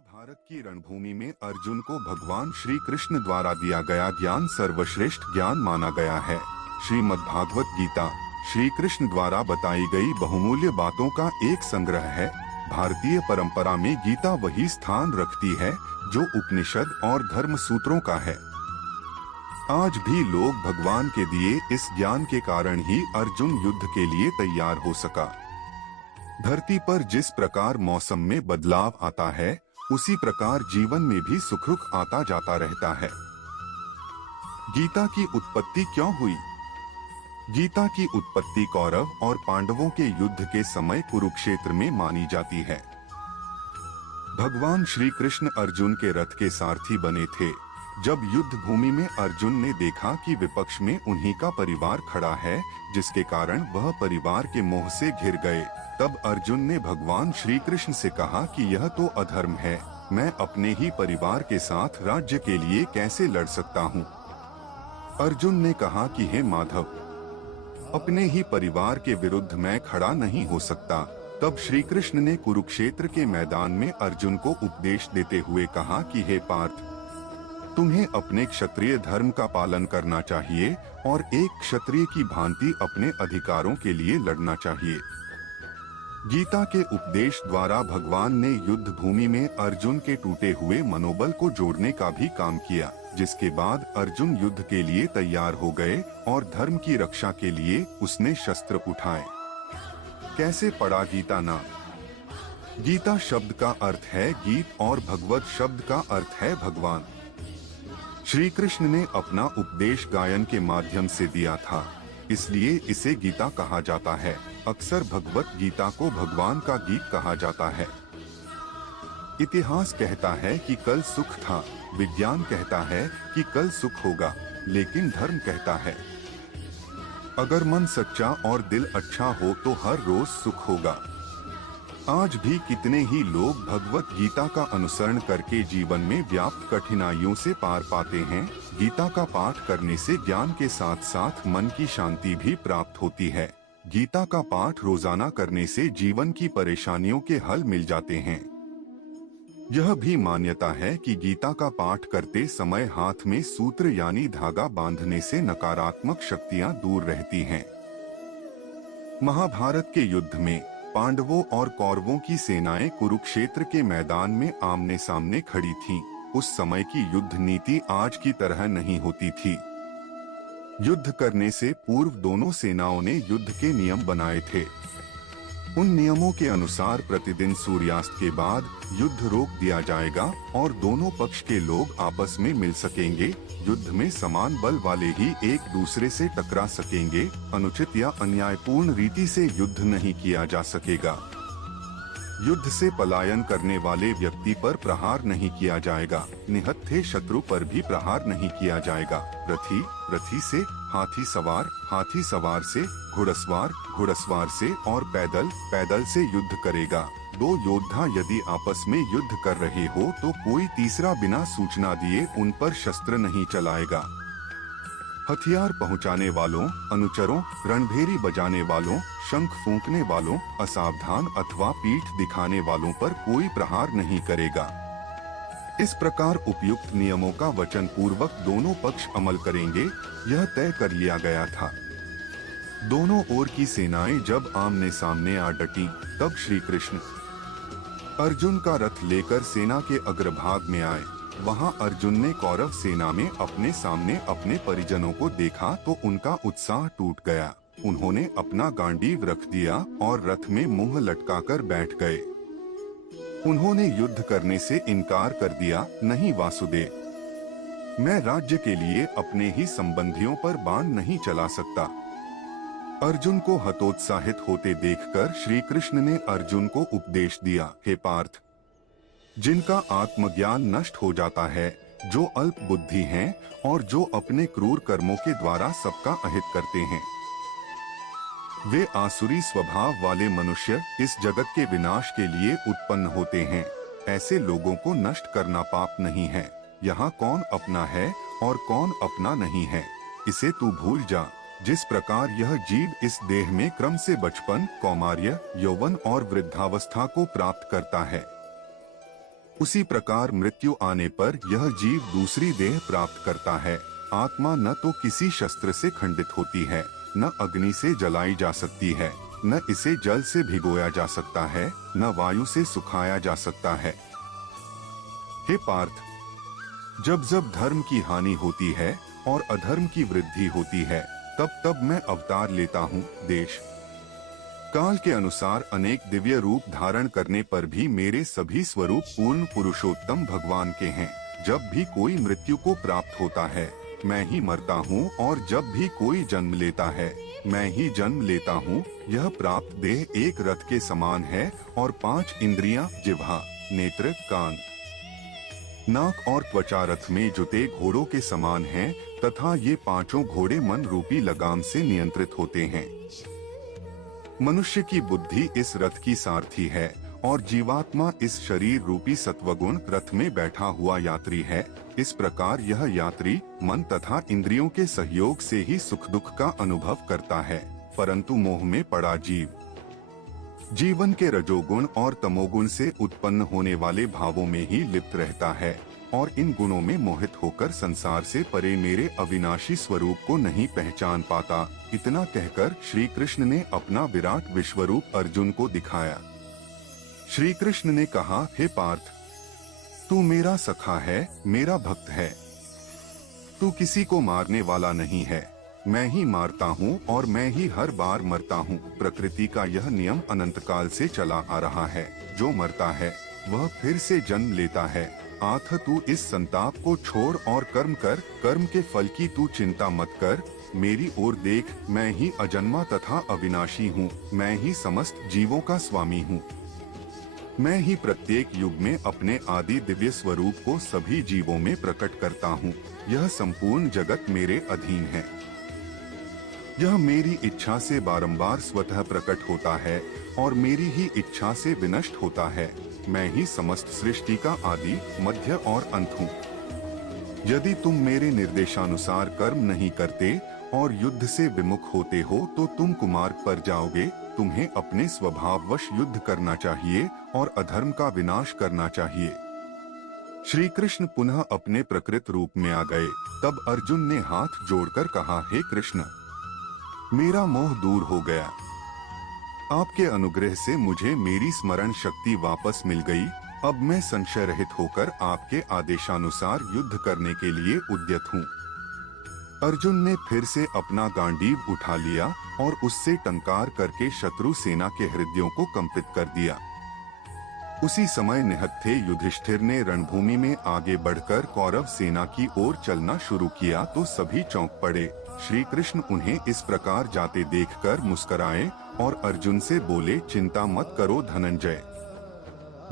महाभारत की रणभूमि में अर्जुन को भगवान श्री कृष्ण द्वारा दिया गया ज्ञान सर्वश्रेष्ठ ज्ञान माना गया है। श्रीमद्भागवत गीता श्री कृष्ण द्वारा बताई गई बहुमूल्य बातों का एक संग्रह है। भारतीय परंपरा में गीता वही स्थान रखती है जो उपनिषद और धर्म सूत्रों का है। आज भी लोग भगवान के दिए इस ज्ञान के कारण ही अर्जुन युद्ध के लिए तैयार हो सका। धरती पर जिस प्रकार मौसम में बदलाव आता है, उसी प्रकार जीवन में भी सुख रुख आता जाता रहता है। गीता की उत्पत्ति क्यों हुई? गीता की उत्पत्ति कौरव और पांडवों के युद्ध के समय कुरुक्षेत्र में मानी जाती है। भगवान श्री कृष्ण अर्जुन के रथ के सारथी बने थे। जब युद्ध भूमि में अर्जुन ने देखा कि विपक्ष में उन्हीं का परिवार खड़ा है, जिसके कारण वह परिवार के मोह से घिर गए, तब अर्जुन ने भगवान श्री कृष्ण से कहा कि यह तो अधर्म है। मैं अपने ही परिवार के साथ राज्य के लिए कैसे लड़ सकता हूँ? अर्जुन ने कहा कि हे माधव, अपने ही परिवार के विरुद्ध मैं खड़ा नहीं हो सकता। तब श्री कृष्ण ने कुरुक्षेत्र के मैदान में अर्जुन को उपदेश देते हुए कहा कि हे पार्थ, तुम्हें अपने क्षत्रिय धर्म का पालन करना चाहिए और एक क्षत्रिय की भांति अपने अधिकारों के लिए लड़ना चाहिए। गीता के उपदेश द्वारा भगवान ने युद्ध भूमि में अर्जुन के टूटे हुए मनोबल को जोड़ने का भी काम किया, जिसके बाद अर्जुन युद्ध के लिए तैयार हो गए और धर्म की रक्षा के लिए उसने शस्त्र उठाए। कैसे पढ़ा गीता नाम? गीता शब्द का अर्थ है गीत और भगवत शब्द का अर्थ है भगवान। श्री कृष्ण ने अपना उपदेश गायन के माध्यम से दिया था, इसलिए इसे गीता कहा जाता है। अक्सर भगवत गीता को भगवान का गीत कहा जाता है। इतिहास कहता है कि कल सुख था, विज्ञान कहता है कि कल सुख होगा, लेकिन धर्म कहता है अगर मन सच्चा और दिल अच्छा हो तो हर रोज सुख होगा। आज भी कितने ही लोग भगवत गीता का अनुसरण करके जीवन में व्याप्त कठिनाइयों से पार पाते हैं। गीता का पाठ करने से ज्ञान के साथ साथ मन की शांति भी प्राप्त होती है। गीता का पाठ रोजाना करने से जीवन की परेशानियों के हल मिल जाते हैं। यह भी मान्यता है कि गीता का पाठ करते समय हाथ में सूत्र यानी धागा बांधने से नकारात्मक शक्तियां दूर रहती हैं। महाभारत के युद्ध में पांडवों और कौरवों की सेनाएं कुरुक्षेत्र के मैदान में आमने सामने खड़ी थीं। उस समय की युद्ध नीति आज की तरह नहीं होती थी। युद्ध करने से पूर्व दोनों सेनाओं ने युद्ध के नियम बनाए थे। उन नियमों के अनुसार प्रतिदिन सूर्यास्त के बाद युद्ध रोक दिया जाएगा और दोनों पक्ष के लोग आपस में मिल सकेंगे। युद्ध में समान बल वाले ही एक दूसरे से टकरा सकेंगे। अनुचित या अन्यायपूर्ण रीति से युद्ध नहीं किया जा सकेगा। युद्ध से पलायन करने वाले व्यक्ति पर प्रहार नहीं किया जाएगा। निहत्थे शत्रु पर भी प्रहार नहीं किया जाएगा। रथी रथी से, हाथी सवार से, घुड़सवार से और पैदल से युद्ध करेगा। दो योद्धा यदि आपस में युद्ध कर रहे हो तो कोई तीसरा बिना सूचना दिए उन पर शस्त्र नहीं चलाएगा। हथियार पहुंचाने वालों, अनुचरों, रणभेरी बजाने वालों, शंख फूंकने वालों, असावधान अथवा पीठ दिखाने वालों पर कोई प्रहार नहीं करेगा। इस प्रकार उपयुक्त नियमों का वचन पूर्वक दोनों पक्ष अमल करेंगे, यह तय कर लिया गया था। दोनों ओर की सेनाएं जब आमने सामने आ डटी, तब श्री कृष्ण अर्जुन का रथ लेकर सेना के अग्रभाग में आए। वहां अर्जुन ने कौरव सेना में अपने सामने अपने परिजनों को देखा तो उनका उत्साह टूट गया। उन्होंने अपना गांडीव रख दिया और रथ में मुंह लटकाकर बैठ गए। उन्होंने युद्ध करने से इनकार कर दिया। नहीं वासुदेव, मैं राज्य के लिए अपने ही संबंधियों पर बाण नहीं चला सकता। अर्जुन को हतोत्साहित होते देखकर श्री कृष्ण ने अर्जुन को उपदेश दिया, हे पार्थ, जिनका आत्मज्ञान नष्ट हो जाता है, जो अल्प बुद्धि हैं और जो अपने क्रूर कर्मों के द्वारा सबका अहित करते हैं, वे आसुरी स्वभाव वाले मनुष्य इस जगत के विनाश के लिए उत्पन्न होते हैं। ऐसे लोगों को नष्ट करना पाप नहीं है। यहाँ कौन अपना है और कौन अपना नहीं है, इसे तू भूल जा। जिस प्रकार यह जीव इस देह में क्रम से बचपन, कौमार्य, यौवन और वृद्धावस्था को प्राप्त करता है, उसी प्रकार मृत्यु आने पर यह जीव दूसरी देह प्राप्त करता है। आत्मा न तो किसी शस्त्र से खंडित होती है, न अग्नि से जलाई जा सकती है, न इसे जल से भिगोया जा सकता है, न वायु से सुखाया जा सकता है। हे पार्थ, जब जब धर्म की हानि होती है और अधर्म की वृद्धि होती है, तब तब मैं अवतार लेता हूँ। देश काल के अनुसार अनेक दिव्य रूप धारण करने पर भी मेरे सभी स्वरूप पूर्ण पुरुषोत्तम भगवान के हैं। जब भी कोई मृत्यु को प्राप्त होता है, मैं ही मरता हूँ, और जब भी कोई जन्म लेता है, मैं ही जन्म लेता हूँ। यह प्राप्त देह एक रथ के समान है और 5 इंद्रियां जिह्वा, नेत्र, कान, नाक और त्वचा रथ में जुते घोड़ों के समान हैं, तथा ये 5 घोड़े मन रूपी लगाम से नियंत्रित होते हैं। मनुष्य की बुद्धि इस रथ की सारथी है और जीवात्मा इस शरीर रूपी सत्वगुण रथ में बैठा हुआ यात्री है। इस प्रकार यह यात्री मन तथा इंद्रियों के सहयोग से ही सुख दुख का अनुभव करता है, परंतु मोह में पड़ा जीव जीवन के रजोगुण और तमोगुण से उत्पन्न होने वाले भावों में ही लिप्त रहता है और इन गुणों में मोहित होकर संसार से परे मेरे अविनाशी स्वरूप को नहीं पहचान पाता। इतना कहकर श्री कृष्ण ने अपना विराट विश्वरूप अर्जुन को दिखाया। श्री कृष्ण ने कहा, हे पार्थ, तू मेरा सखा है, मेरा भक्त है। तू किसी को मारने वाला नहीं है, मैं ही मारता हूँ और मैं ही हर बार मरता हूँ। प्रकृति का यह नियम अनंत काल से चला आ रहा है। जो मरता है वह फिर से जन्म लेता है। आथ तू इस संताप को छोड़ और कर्म कर। कर्म के फल की तू चिंता मत कर। मेरी ओर देख, मैं ही अजन्मा तथा अविनाशी हूँ। मैं ही समस्त जीवों का स्वामी हूँ। मैं ही प्रत्येक युग में अपने आदि दिव्य स्वरूप को सभी जीवों में प्रकट करता हूँ। यह संपूर्ण जगत मेरे अधीन है। यह मेरी इच्छा से बारंबार स्वतः प्रकट होता है और मेरी ही इच्छा से विनष्ट होता है। मैं ही समस्त सृष्टि का आदि, मध्य और अंत हूँ। यदि तुम मेरे निर्देशानुसार कर्म नहीं करते और युद्ध से विमुख होते हो तो तुम कुमार्ग पर जाओगे। तुम्हें अपने स्वभाववश युद्ध करना चाहिए और अधर्म का विनाश करना चाहिए। श्री कृष्ण पुनः अपने प्रकृत रूप में आ गए। तब अर्जुन ने हाथ जोड़कर कहा, हे कृष्ण, मेरा मोह दूर हो गया। आपके अनुग्रह से मुझे मेरी स्मरण शक्ति वापस मिल गई। अब मैं संशय रहित होकर आपके आदेशानुसार युद्ध करने के लिए उद्यत हूँ। अर्जुन ने फिर से अपना गांडीव उठा लिया और उससे टंकार करके शत्रु सेना के हृदयों को कंपित कर दिया। उसी समय निहत्थे युधिष्ठिर ने रणभूमि में आगे बढ़कर कौरव सेना की ओर चलना शुरू किया तो सभी चौंक पड़े। श्री कृष्ण उन्हें इस प्रकार जाते देखकर मुस्कुराए और अर्जुन से बोले, चिंता मत करो धनंजय।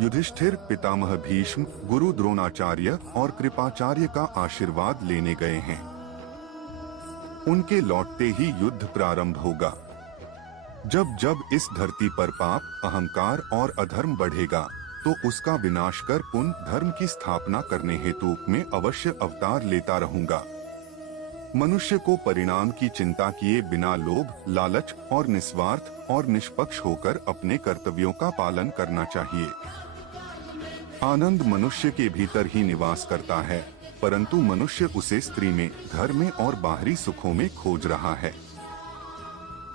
युधिष्ठिर पितामह भीष्म, गुरु द्रोणाचार्य और कृपाचार्य का आशीर्वाद लेने गए हैं। उनके लौटते ही युद्ध प्रारंभ होगा। जब जब इस धरती पर पाप, अहंकार और अधर्म बढ़ेगा तो उसका विनाश कर पुनः धर्म की स्थापना करने हेतु मैं अवश्य अवतार लेता रहूंगा। मनुष्य को परिणाम की चिंता किए बिना लोभ, लालच और निस्वार्थ और निष्पक्ष होकर अपने कर्तव्यों का पालन करना चाहिए। आनंद मनुष्य के भीतर ही निवास करता है, परंतु मनुष्य उसे स्त्री में, घर में और बाहरी सुखों में खोज रहा है।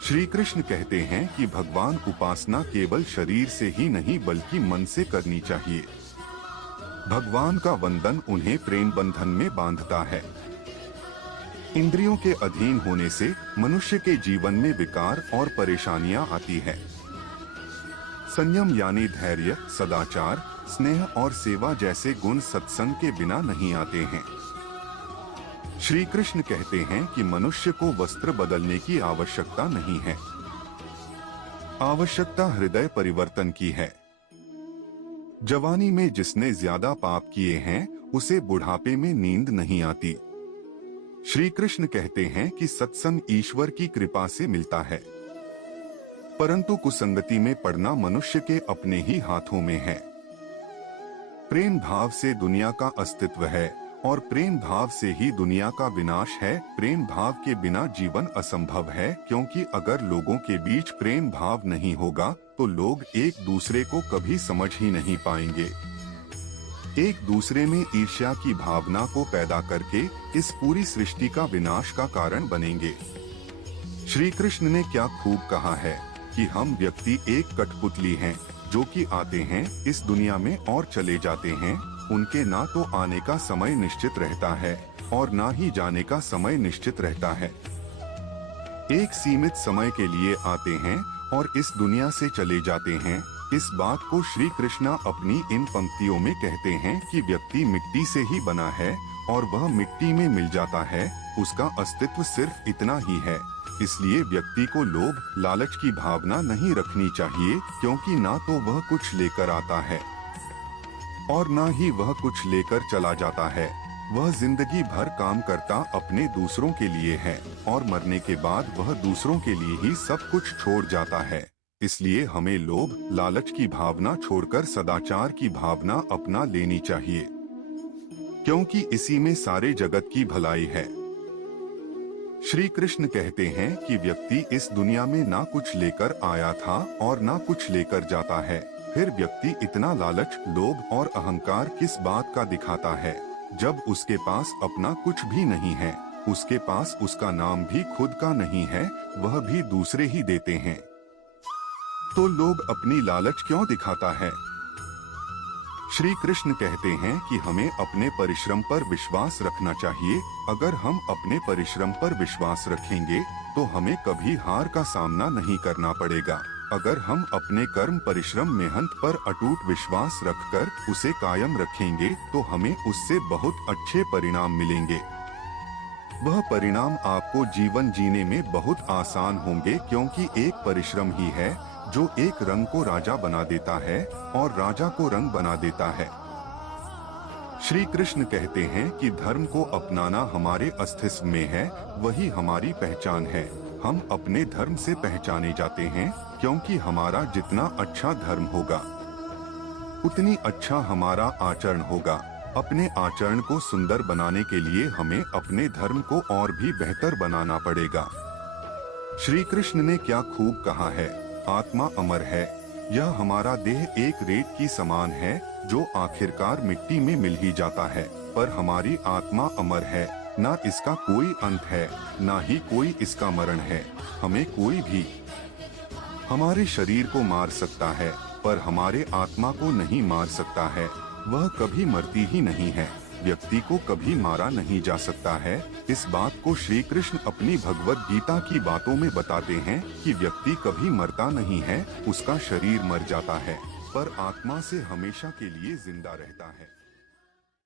श्री कृष्ण कहते हैं कि भगवान उपासना केवल शरीर से ही नहीं बल्कि मन से करनी चाहिए। भगवान का वंदन उन्हें प्रेम बंधन में बांधता है। इंद्रियों के अधीन होने से मनुष्य के जीवन में विकार और परेशानियां आती है। संयम यानी धैर्य, सदाचार, स्नेह और सेवा जैसे गुण सत्संग के बिना नहीं आते हैं। श्री कृष्ण कहते हैं कि मनुष्य को वस्त्र बदलने की आवश्यकता नहीं है, आवश्यकता हृदय परिवर्तन की है। जवानी में जिसने ज्यादा पाप किए हैं उसे बुढ़ापे में नींद नहीं आती। श्री कृष्ण कहते हैं कि सत्संग ईश्वर की कृपा से मिलता है, परंतु कुसंगति में पड़ना मनुष्य के अपने ही हाथों में है। प्रेम भाव से दुनिया का अस्तित्व है और प्रेम भाव से ही दुनिया का विनाश है। प्रेम भाव के बिना जीवन असंभव है, क्योंकि अगर लोगों के बीच प्रेम भाव नहीं होगा तो लोग एक दूसरे को कभी समझ ही नहीं पाएंगे। एक दूसरे में ईर्ष्या की भावना को पैदा करके इस पूरी सृष्टि का विनाश का कारण बनेंगे। श्री कृष्ण ने क्या खूब कहा है कि हम व्यक्ति एक कठपुतली हैं, जो कि आते हैं इस दुनिया में और चले जाते हैं। उनके ना तो आने का समय निश्चित रहता है और ना ही जाने का समय निश्चित रहता है। एक सीमित समय के लिए आते हैं और इस दुनिया से चले जाते हैं। इस बात को श्री कृष्ण अपनी इन पंक्तियों में कहते हैं कि व्यक्ति मिट्टी से ही बना है और वह मिट्टी में मिल जाता है। उसका अस्तित्व सिर्फ इतना ही है। इसलिए व्यक्ति को लोभ लालच की भावना नहीं रखनी चाहिए, क्योंकि ना तो वह कुछ लेकर आता है और ना ही वह कुछ लेकर चला जाता है। वह जिंदगी भर काम करता अपने दूसरों के लिए है और मरने के बाद वह दूसरों के लिए ही सब कुछ छोड़ जाता है। इसलिए हमें लोभ लालच की भावना छोड़कर सदाचार की भावना अपना लेनी चाहिए, क्योंकि इसी में सारे जगत की भलाई है। श्री कृष्ण कहते हैं कि व्यक्ति इस दुनिया में ना कुछ लेकर आया था और ना कुछ लेकर जाता है। फिर व्यक्ति इतना लालच लोभ और अहंकार किस बात का दिखाता है, जब उसके पास अपना कुछ भी नहीं है। उसके पास उसका नाम भी खुद का नहीं है, वह भी दूसरे ही देते हैं। तो लोग अपनी लालच क्यों दिखाता है? श्री कृष्ण कहते हैं कि हमें अपने परिश्रम पर विश्वास रखना चाहिए। अगर हम अपने परिश्रम पर विश्वास रखेंगे तो हमें कभी हार का सामना नहीं करना पड़ेगा। अगर हम अपने कर्म परिश्रम मेहनत पर अटूट विश्वास रखकर उसे कायम रखेंगे तो हमें उससे बहुत अच्छे परिणाम मिलेंगे। वह परिणाम आपको जीवन जीने में बहुत आसान होंगे, क्योंकि एक परिश्रम ही है जो एक रंग को राजा बना देता है और राजा को रंग बना देता है। श्री कृष्ण कहते हैं कि धर्म को अपनाना हमारे अस्तित्व में है, वही हमारी पहचान है। हम अपने धर्म से पहचाने जाते हैं, क्योंकि हमारा जितना अच्छा धर्म होगा उतनी अच्छा हमारा आचरण होगा। अपने आचरण को सुंदर बनाने के लिए हमें अपने धर्म को और भी बेहतर बनाना पड़ेगा। श्री कृष्ण ने क्या खूब कहा है, आत्मा अमर है। यह हमारा देह एक रेत की समान है जो आखिरकार मिट्टी में मिल ही जाता है, पर हमारी आत्मा अमर है। ना इसका कोई अंत है, ना ही कोई इसका मरण है। हमें कोई भी हमारे शरीर को मार सकता है, पर हमारे आत्मा को नहीं मार सकता है। वह कभी मरती ही नहीं है। व्यक्ति को कभी मारा नहीं जा सकता है। इस बात को श्री कृष्ण अपनी भगवत गीता की बातों में बताते हैं कि व्यक्ति कभी मरता नहीं है, उसका शरीर मर जाता है, पर आत्मा से हमेशा के लिए जिंदा रहता है।